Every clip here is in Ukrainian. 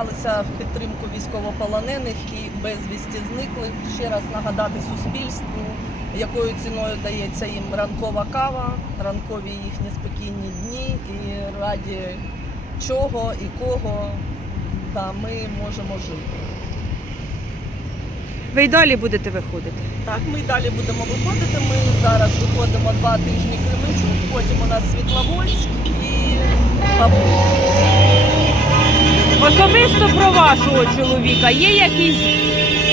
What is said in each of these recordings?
зібралися в підтримку військовополонених і безвісті зниклих. Ще раз нагадати суспільству, якою ціною дається їм ранкова кава, ранкові їхні спокійні дні, і раді чого і кого да, ми можемо жити. Ви й далі будете виходити. Так, ми й далі будемо виходити. Ми зараз виходимо два тижні про вашого чоловіка є якісь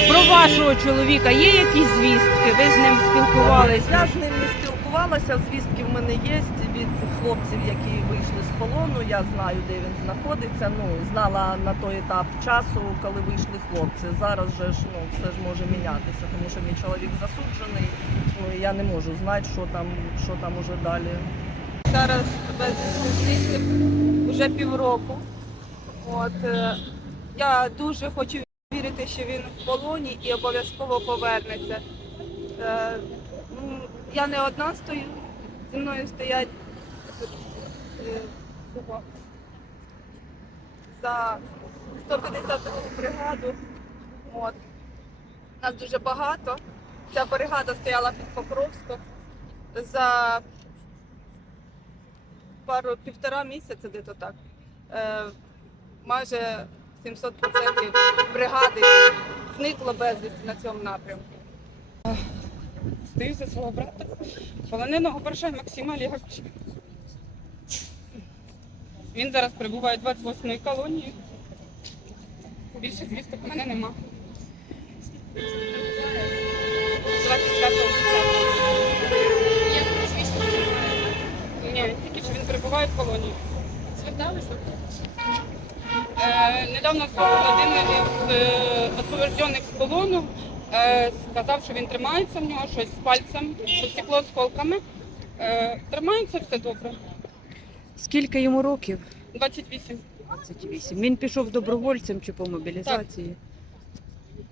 про вашого чоловіка є якісь звістки? Ви з ним спілкувалися? Я з ним не спілкувалася. Звістки в мене є від хлопців, які вийшли з полону. Я знаю, де він знаходиться. Ну знала на той етап часу, коли вийшли хлопці. Зараз же ж ну все ж може мінятися, тому що мій чоловік засуджений. Ну і я не можу знати, що там, що там уже далі. зараз без вже півроку. От, е, я дуже хочу вірити, що він в полоні і обов'язково повернеться. Е, Я не одна стою, зі мною стоять е, за 152 бригаду. От. Нас дуже багато. Ця бригада стояла під Покровськом. За пару півтора місяця, де то так. Е, майже 700% бригади зникло безвісти на цьому напрямку. Стою за свого брата, полоненого Барша Максима Олеговича. Він зараз перебуває в 28-ї колонії. Більше звісток у мене нема. 25 Ні, тільки що він перебуває в колонії. Зверталися? Е, недавно один із е, освобождених з полону е, сказав, що він тримається в нього щось з пальцем, що стекло осколками. Тримається все добре. Скільки йому років? 28. 28. Він пішов добровольцем чи по мобілізації?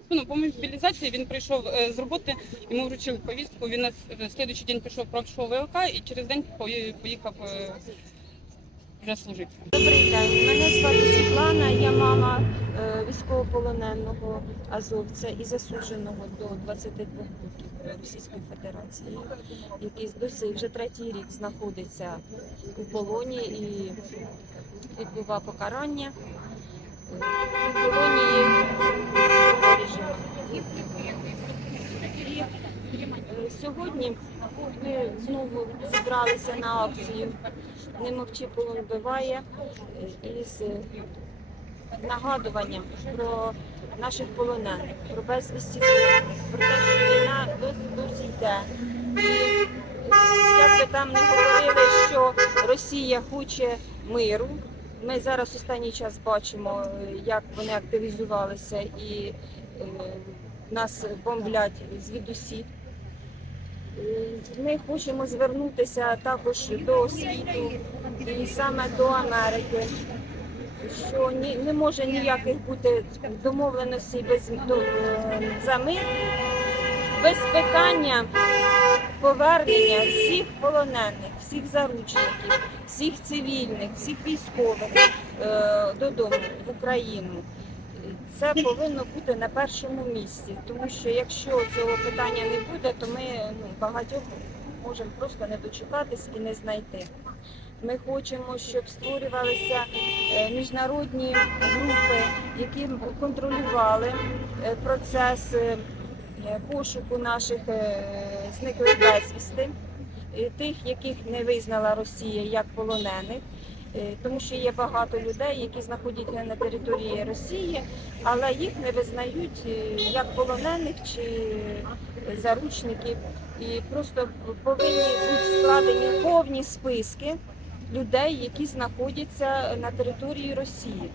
Ну, по мобілізації він прийшов з роботи, йому вручили повістку. Він на с- на слідуючий день пішов пройшов ВЛК і через день поїхав вже. Добрий день. Мене звати Світлана. Я мама е, військовополоненого азовця і засудженого до 22 років Російської Федерації, який досі вже третій рік знаходиться у полоні і відбував покарання е, у режиму. Е, сьогодні ми знову зібралися на акцію не мовчи полон вбиває е, із е, нагадуванням про наших полонених, про безвісті про те, що війна досі йде. Як би там не говорили, що Росія хоче миру. Ми зараз останній час бачимо, як вони активізувалися і нас бомблять звідусіль. Е, Ми хочемо звернутися також до світу і саме до Америки, що ні, не може ніяких бути домовленостей без до, е, за мир, без питання повернення всіх полонених, всіх заручників, всіх цивільних, всіх військових е, додому в Україну. Це повинно бути на першому місці, тому що якщо цього питання не буде, то ми ну, багатьох можемо просто не дочекатись і не знайти. Ми хочемо, щоб створювалися е, міжнародні групи, які контролювали е, процес е, пошуку наших зниклих безвісти, тих, яких не визнала Росія як полонених. Е, Тому що є багато людей, які знаходяться на території Росії, але їх не визнають е, як полонених чи е, заручників. І просто повинні бути складені повні списки людей, які знаходяться на території Росії.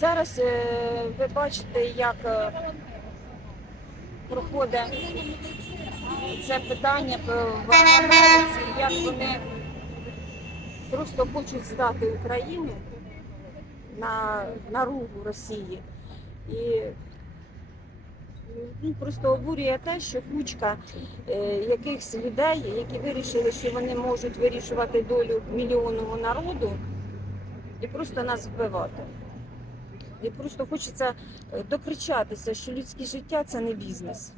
Зараз ви бачите, як проходить це питання в Америці, як вони просто хочуть здати Україну на, на руку Росії. І ну, просто обурює те, що кучка е, якихось людей, які вирішили, що вони можуть вирішувати долю мільйонного народу, і просто нас вбивати. І просто хочеться е, докричатися, що людське життя це не бізнес.